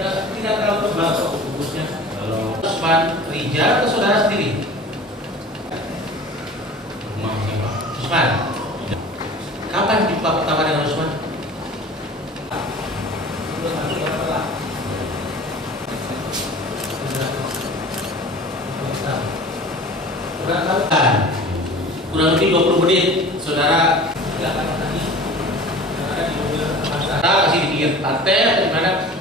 Tidak terlalu tebal kok bungkusnya. Kalau Usman Rijal atau saudara sendiri? Rumah siapa? Usman. Kapan jumpa pertama dengan Usman? Kurang lebih 20 menit, saudara. Kasih di pinggir pantai atau di mana?